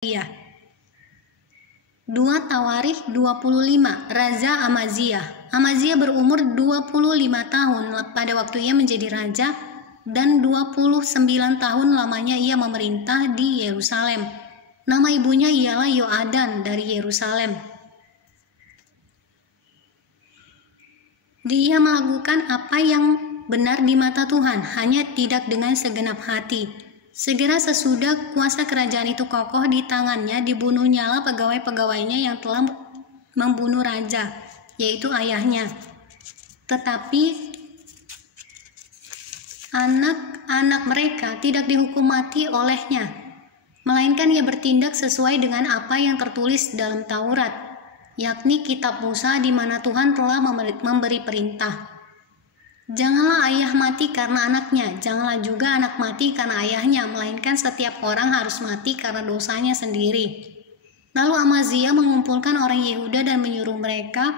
Iya. 2 Tawarikh 25, Raja Amaziyah. Amaziyah berumur 25 tahun pada waktu ia menjadi raja, dan 29 tahun lamanya ia memerintah di Yerusalem. Nama ibunya ialah Yoadan dari Yerusalem. Dia melakukan apa yang benar di mata Tuhan, hanya tidak dengan segenap hati. Segera sesudah kuasa kerajaan itu kokoh di tangannya, dibunuhnyalah pegawai-pegawainya yang telah membunuh raja, yaitu ayahnya. Tetapi anak-anak mereka tidak dihukum mati olehnya, melainkan ia bertindak sesuai dengan apa yang tertulis dalam Taurat, yakni kitab Musa, di mana Tuhan telah memberi perintah. Janganlah ayah mati karena anaknya, janganlah juga anak mati karena ayahnya, melainkan setiap orang harus mati karena dosanya sendiri. Lalu Amaziyah mengumpulkan orang Yehuda dan menyuruh mereka,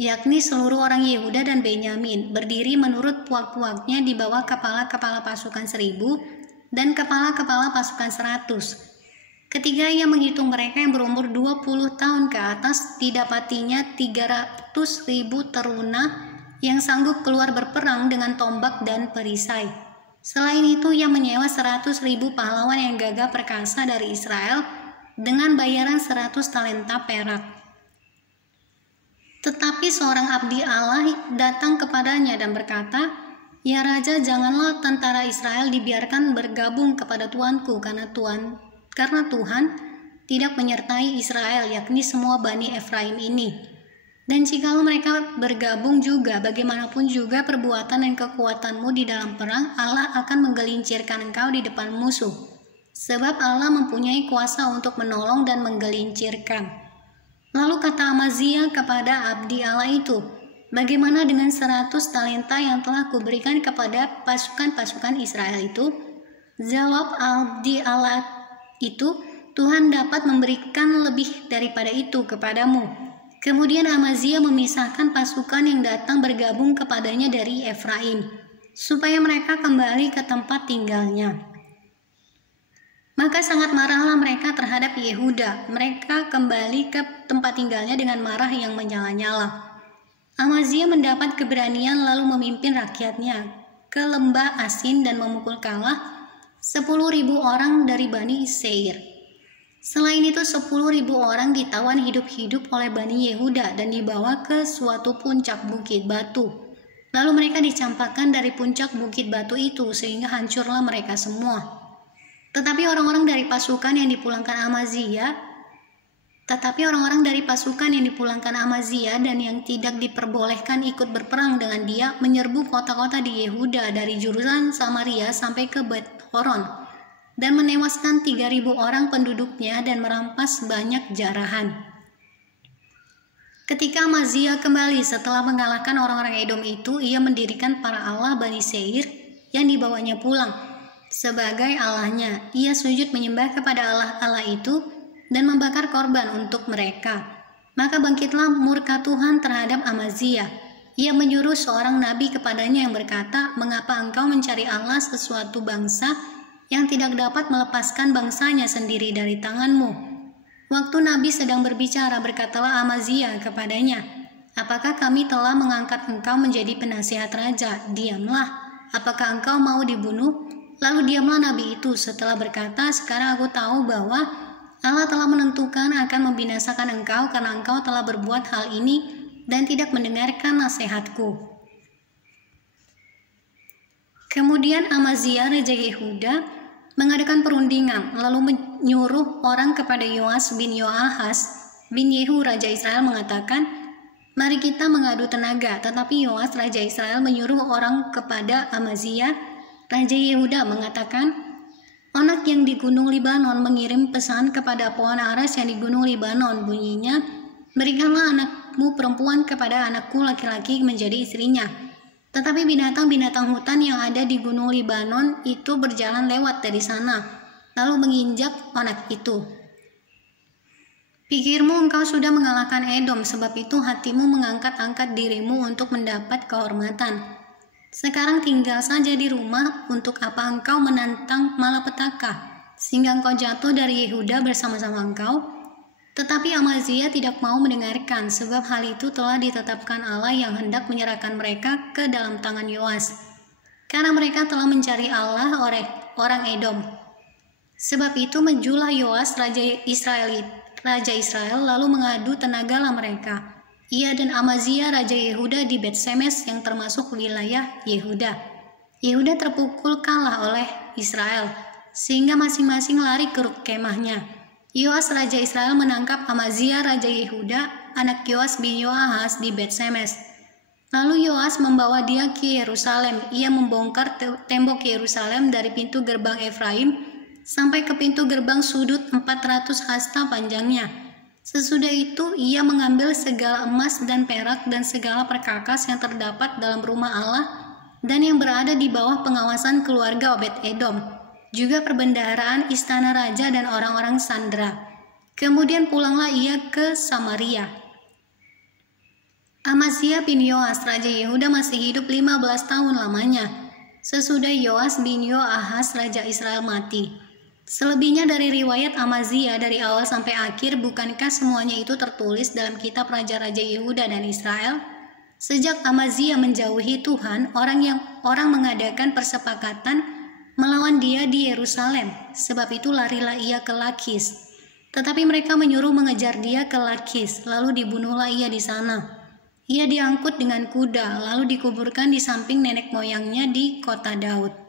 yakni seluruh orang Yehuda dan Benyamin, berdiri menurut puak-puaknya di bawah kepala-kepala pasukan 1000 dan kepala-kepala pasukan 100. Ketika ia menghitung mereka yang berumur 20 tahun ke atas, didapatinya 300.000 teruna yang sanggup keluar berperang dengan tombak dan perisai. Selain itu, ia menyewa 100.000 pahlawan yang gagah perkasa dari Israel dengan bayaran 100 talenta perak. Tetapi seorang abdi Allah datang kepadanya dan berkata, "Ya Raja, janganlah tentara Israel dibiarkan bergabung kepada tuanku, karena Tuhan tidak menyertai Israel, yakni semua Bani Efraim ini. Dan jikalau mereka bergabung juga, bagaimanapun juga perbuatan dan kekuatanmu di dalam perang, Allah akan menggelincirkan engkau di depan musuh. Sebab Allah mempunyai kuasa untuk menolong dan menggelincirkan." Lalu kata Amaziyah kepada abdi Allah itu, "Bagaimana dengan 100 talenta yang telah kuberikan kepada pasukan-pasukan Israel itu?" Jawab abdi Allah itu, "Tuhan dapat memberikan lebih daripada itu kepadamu." Kemudian Amaziyah memisahkan pasukan yang datang bergabung kepadanya dari Efraim, supaya mereka kembali ke tempat tinggalnya. Maka sangat marahlah mereka terhadap Yehuda. Mereka kembali ke tempat tinggalnya dengan marah yang menyala-nyala. Amaziyah mendapat keberanian lalu memimpin rakyatnya ke lembah Asin dan memukul kalah 10.000 orang dari Bani Seir. Selain itu 10.000 orang ditawan hidup-hidup oleh Bani Yehuda dan dibawa ke suatu puncak bukit batu. Lalu mereka dicampakkan dari puncak bukit batu itu sehingga hancurlah mereka semua. Tetapi orang-orang dari pasukan yang dipulangkan Amaziyah dan yang tidak diperbolehkan ikut berperang dengan dia menyerbu kota-kota di Yehuda dari jurusan Samaria sampai ke Bet-Horon, dan menewaskan 3.000 orang penduduknya dan merampas banyak jarahan. Ketika Amaziyah kembali setelah mengalahkan orang-orang Edom itu, ia mendirikan para Allah Bani Seir yang dibawanya pulang sebagai Allahnya. Ia sujud menyembah kepada Allah itu dan membakar korban untuk mereka. Maka bangkitlah murka Tuhan terhadap Amaziyah. Ia menyuruh seorang nabi kepadanya yang berkata, "Mengapa engkau mencari Allah sesuatu bangsa yang tidak dapat melepaskan bangsanya sendiri dari tanganmu?" Waktu Nabi sedang berbicara, berkatalah Amaziyah kepadanya, "Apakah kami telah mengangkat engkau menjadi penasihat raja? Diamlah, apakah engkau mau dibunuh?" Lalu diamlah Nabi itu setelah berkata, "Sekarang aku tahu bahwa Allah telah menentukan akan membinasakan engkau karena engkau telah berbuat hal ini dan tidak mendengarkan nasihatku." Kemudian Amaziyah Raja Yehuda mengadakan perundingan, lalu menyuruh orang kepada Yoas bin Yoahas bin Yehu Raja Israel mengatakan, "Mari kita mengadu tenaga." Tetapi Yoas Raja Israel menyuruh orang kepada Amaziyah Raja Yehuda mengatakan, "Onak yang di Gunung Libanon mengirim pesan kepada pohon aras yang di Gunung Libanon, bunyinya, 'Berikanlah anakmu perempuan kepada anakku laki-laki menjadi istrinya.' Tetapi binatang-binatang hutan yang ada di Gunung Libanon itu berjalan lewat dari sana, lalu menginjak onak itu. Pikirmu engkau sudah mengalahkan Edom, sebab itu hatimu mengangkat-angkat dirimu untuk mendapat kehormatan. Sekarang tinggal saja di rumah, untuk apa engkau menantang malapetaka? sehingga engkau jatuh dari Yehuda bersama-sama engkau. Tetapi Amazia tidak mau mendengarkan, sebab hal itu telah ditetapkan Allah yang hendak menyerahkan mereka ke dalam tangan Yoas, karena mereka telah mencari Allah orang Edom. Sebab itu majulah Yoas raja Israel lalu mengadu tenagalah mereka, ia dan Amazia raja Yehuda di Bet-Semes yang termasuk wilayah Yehuda. Yehuda terpukul kalah oleh Israel, sehingga masing-masing lari ke kemahnya. Yoas raja Israel menangkap Amazia raja Yehuda, anak Yoas bin Yoahas di Bet-Semes. Lalu Yoas membawa dia ke Yerusalem. Ia membongkar tembok Yerusalem dari pintu gerbang Efraim sampai ke pintu gerbang sudut 400 hasta panjangnya. Sesudah itu ia mengambil segala emas dan perak dan segala perkakas yang terdapat dalam rumah Allah dan yang berada di bawah pengawasan keluarga Obed-Edom, juga perbendaharaan istana raja dan orang-orang sandera. Kemudian pulanglah ia ke Samaria. Amazia bin Yoas raja Yehuda masih hidup 15 tahun lamanya, sesudah Yoas bin Yoahas raja Israel mati. Selebihnya dari riwayat Amazia dari awal sampai akhir, bukankah semuanya itu tertulis dalam kitab raja-raja Yehuda dan Israel? Sejak Amazia menjauhi Tuhan, orang mengadakan persepakatan melawan dia di Yerusalem. Sebab itu larilah ia ke Lakis. Tetapi mereka menyuruh mengejar dia ke Lakis, lalu dibunuhlah ia di sana. Ia diangkut dengan kuda, lalu dikuburkan di samping nenek moyangnya di kota Daud.